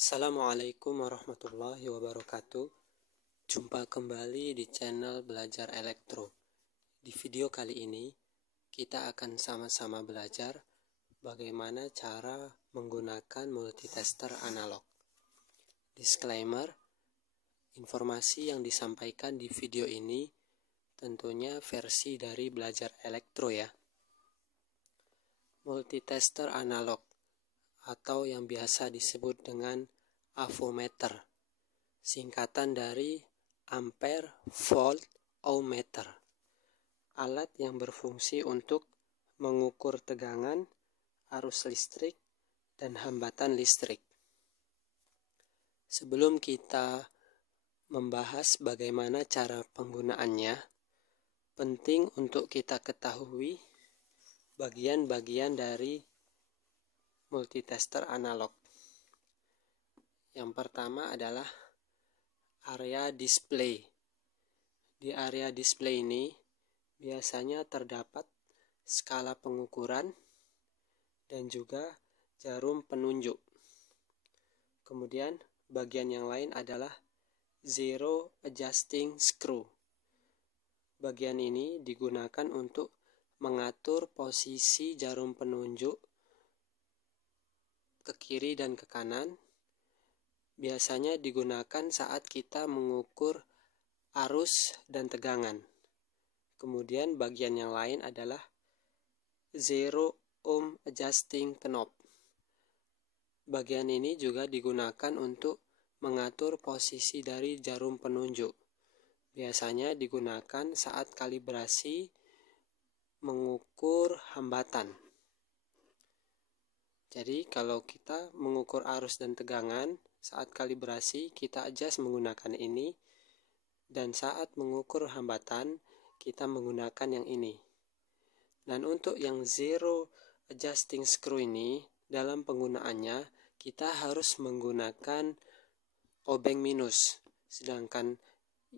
Assalamualaikum warahmatullahi wabarakatuh. Jumpa kembali di channel Belajar Elektro. Di video kali ini kita akan sama-sama belajar bagaimana cara menggunakan multitester analog. Disclaimer, informasi yang disampaikan di video ini tentunya versi dari Belajar Elektro ya. Multitester analog atau yang biasa disebut dengan avometer, singkatan dari ampere volt ohmmeter, alat yang berfungsi untuk mengukur tegangan, arus listrik, dan hambatan listrik. Sebelum kita membahas bagaimana cara penggunaannya, penting untuk kita ketahui bagian-bagian dari multitester analog. Yang pertama adalah area display. Di area display ini biasanya terdapat skala pengukuran dan juga jarum penunjuk. Kemudian bagian yang lain adalah zero adjusting screw. Bagian ini digunakan untuk mengatur posisi jarum penunjuk ke kiri dan ke kanan. Biasanya digunakan saat kita mengukur arus dan tegangan. Kemudian bagian yang lain adalah zero ohm adjusting knob. Bagian ini juga digunakan untuk mengatur posisi dari jarum penunjuk. Biasanya digunakan saat kalibrasi mengukur hambatan. Jadi kalau kita mengukur arus dan tegangan, saat kalibrasi kita adjust menggunakan ini, dan saat mengukur hambatan kita menggunakan yang ini. Dan untuk yang zero adjusting screw ini, dalam penggunaannya kita harus menggunakan obeng minus. Sedangkan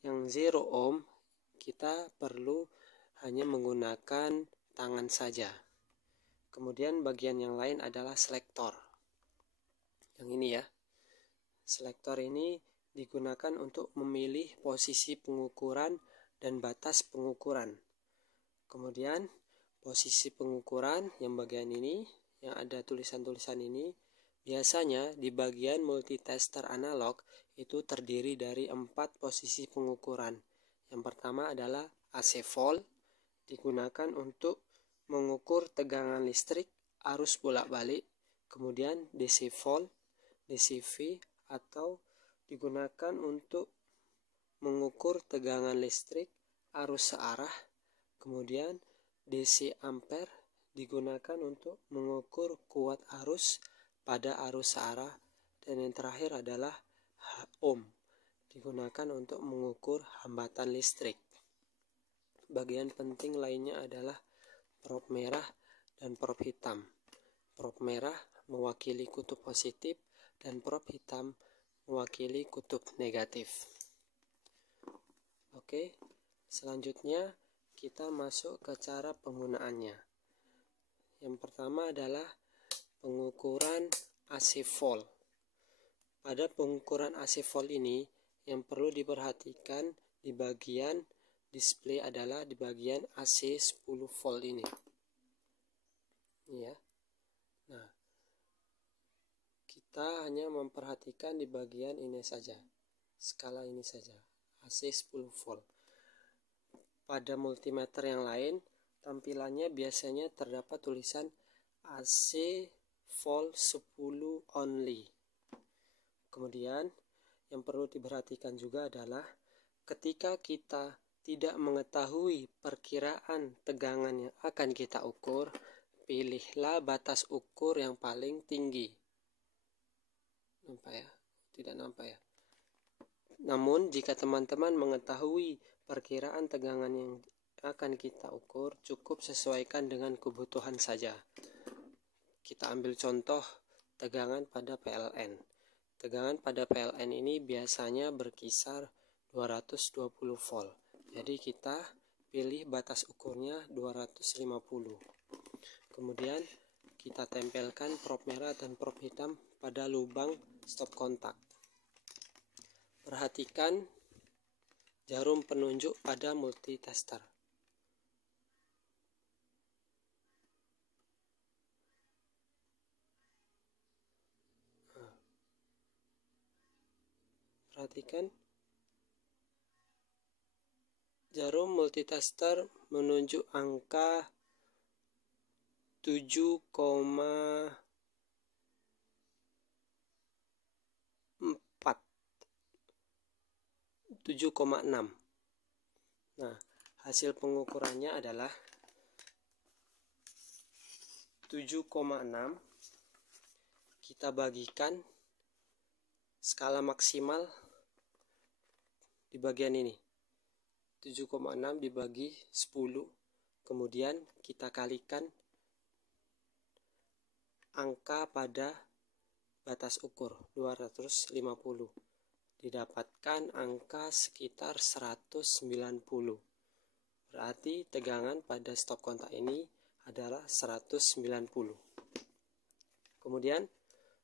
yang zero ohm kita perlu hanya menggunakan tangan saja. Kemudian bagian yang lain adalah selektor. Yang ini ya. Selektor ini digunakan untuk memilih posisi pengukuran dan batas pengukuran. Kemudian posisi pengukuran yang bagian ini, yang ada tulisan-tulisan ini, biasanya di bagian multitester analog itu terdiri dari 4 posisi pengukuran. Yang pertama adalah AC volt, digunakan untuk mengukur tegangan listrik, arus bolak-balik. Kemudian DC volt, DCV, atau digunakan untuk mengukur tegangan listrik, arus searah. Kemudian DC ampere digunakan untuk mengukur kuat arus pada arus searah. Dan yang terakhir adalah ohm, digunakan untuk mengukur hambatan listrik. Bagian penting lainnya adalah prob merah dan prob hitam. Prob merah mewakili kutub positif dan prob hitam mewakili kutub negatif. Oke, selanjutnya kita masuk ke cara penggunaannya. Yang pertama adalah pengukuran AC volt. Pada pengukuran AC volt ini yang perlu diperhatikan di bagian display adalah di bagian AC 10 volt ini. Ya. Nah, kita hanya memperhatikan di bagian ini saja. Skala ini saja. AC 10 volt. Pada multimeter yang lain, tampilannya biasanya terdapat tulisan AC volt 10 only. Kemudian, yang perlu diperhatikan juga adalah ketika kita tidak mengetahui perkiraan tegangan yang akan kita ukur, pilihlah batas ukur yang paling tinggi. Nampak ya? Tidak nampak ya? Namun, jika teman-teman mengetahui perkiraan tegangan yang akan kita ukur, cukup sesuaikan dengan kebutuhan saja. Kita ambil contoh tegangan pada PLN. Tegangan pada PLN ini biasanya berkisar 220 volt. Jadi kita pilih batas ukurnya 250. Kemudian kita tempelkan prob merah dan prob hitam pada lubang stop kontak. Perhatikan jarum penunjuk pada multitester. Perhatikan jarum multitester menunjuk angka 7,4, 7,6. Nah, hasil pengukurannya adalah 7,6. Kita bagikan skala maksimal di bagian ini. 7,6 dibagi 10. Kemudian kita kalikan angka pada batas ukur 250. Didapatkan angka sekitar 190. Berarti tegangan pada stop kontak ini adalah 190. Kemudian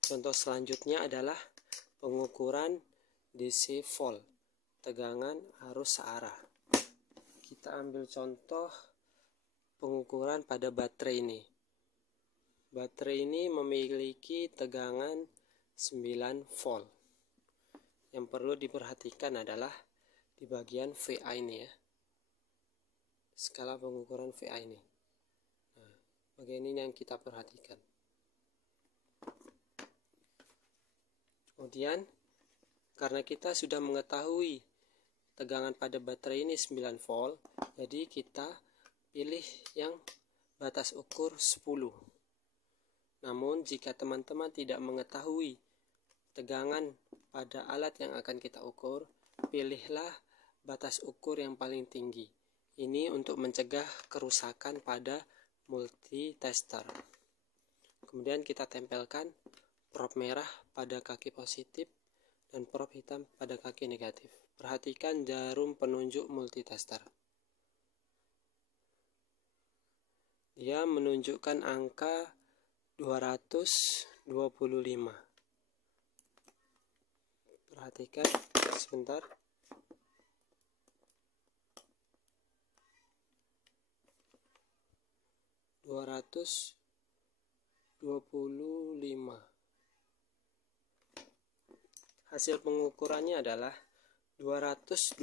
contoh selanjutnya adalah pengukuran DC volt, tegangan arus searah. Kita ambil contoh pengukuran pada baterai ini. Baterai ini memiliki tegangan 9 volt. Yang perlu diperhatikan adalah di bagian VA ini ya. Skala pengukuran VA ini. Nah, bagian ini yang kita perhatikan. Kemudian karena kita sudah mengetahui tegangan pada baterai ini 9 volt, jadi kita pilih yang batas ukur 10. Namun jika teman-teman tidak mengetahui tegangan pada alat yang akan kita ukur, pilihlah batas ukur yang paling tinggi. Ini untuk mencegah kerusakan pada multitester. Kemudian kita tempelkan prop merah pada kaki positif dan prop hitam pada kaki negatif. Perhatikan jarum penunjuk multitester. Dia menunjukkan angka 225. Perhatikan sebentar. Hasil pengukurannya adalah 225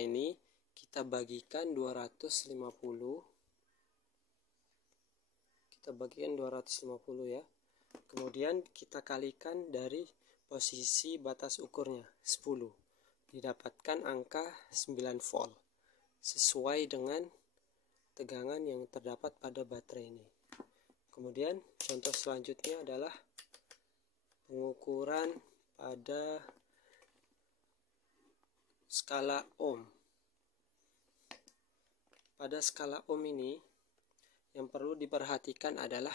ini kita bagikan 250. Kita bagikan 250 ya. Kemudian kita kalikan dari posisi batas ukurnya 10. Didapatkan angka 9 volt sesuai dengan tegangan yang terdapat pada baterai ini. Kemudian contoh selanjutnya adalah pengukuran pada skala ohm. Pada skala ohm ini yang perlu diperhatikan adalah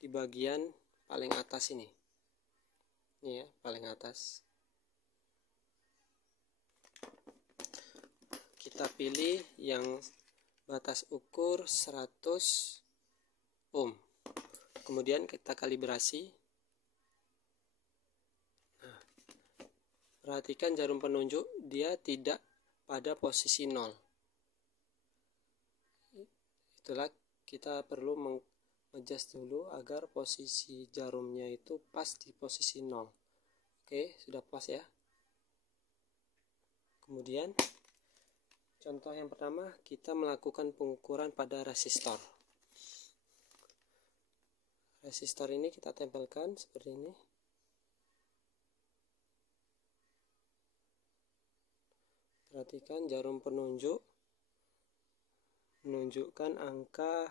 di bagian paling atas ini. Ini ya, paling atas. Kita pilih yang batas ukur 100 ohm. Kemudian kita kalibrasi. Nah, perhatikan jarum penunjuk, dia tidak pada posisi 0. Itulah kita perlu mengadjust dulu agar posisi jarumnya itu pas di posisi 0. Oke, sudah pas ya. Kemudian contoh yang pertama, kita melakukan pengukuran pada resistor. Resistor ini kita tempelkan seperti ini. Perhatikan jarum penunjuk menunjukkan angka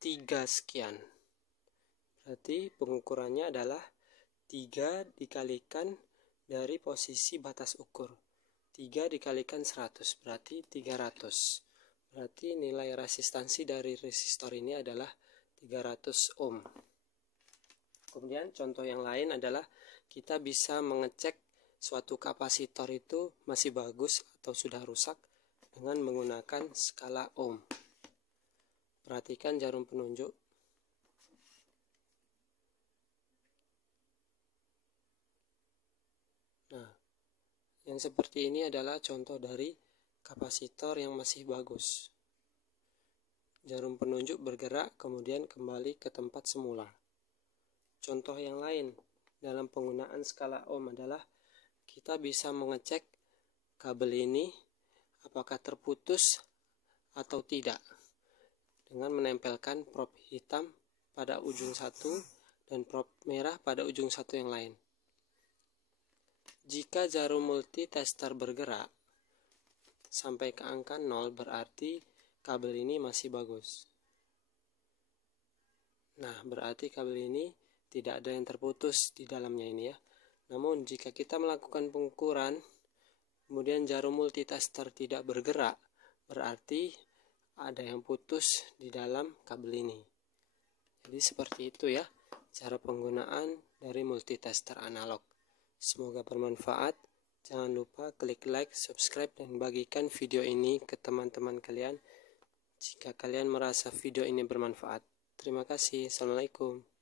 3 sekian. Berarti pengukurannya adalah 3 dikalikan dari posisi batas ukur. 3 dikalikan 100 berarti 300. Berarti nilai resistansi dari resistor ini adalah 300 ohm. Kemudian contoh yang lain adalah kita bisa mengecek suatu kapasitor itu masih bagus atau sudah rusak dengan menggunakan skala ohm. Perhatikan jarum penunjuk. Yang seperti ini adalah contoh dari kapasitor yang masih bagus. Jarum penunjuk bergerak kemudian kembali ke tempat semula. Contoh yang lain dalam penggunaan skala ohm adalah kita bisa mengecek kabel ini apakah terputus atau tidak dengan menempelkan prop hitam pada ujung satu dan prop merah pada ujung satu yang lain. Jika jarum multitester bergerak sampai ke angka 0 berarti kabel ini masih bagus. Nah, berarti kabel ini tidak ada yang terputus di dalamnya ini ya. Namun jika kita melakukan pengukuran kemudian jarum multitester tidak bergerak, berarti ada yang putus di dalam kabel ini. Jadi seperti itu ya cara penggunaan dari multitester analog. Semoga bermanfaat. Jangan lupa klik like, subscribe, dan bagikan video ini ke teman-teman kalian jika kalian merasa video ini bermanfaat. Terima kasih. Assalamualaikum.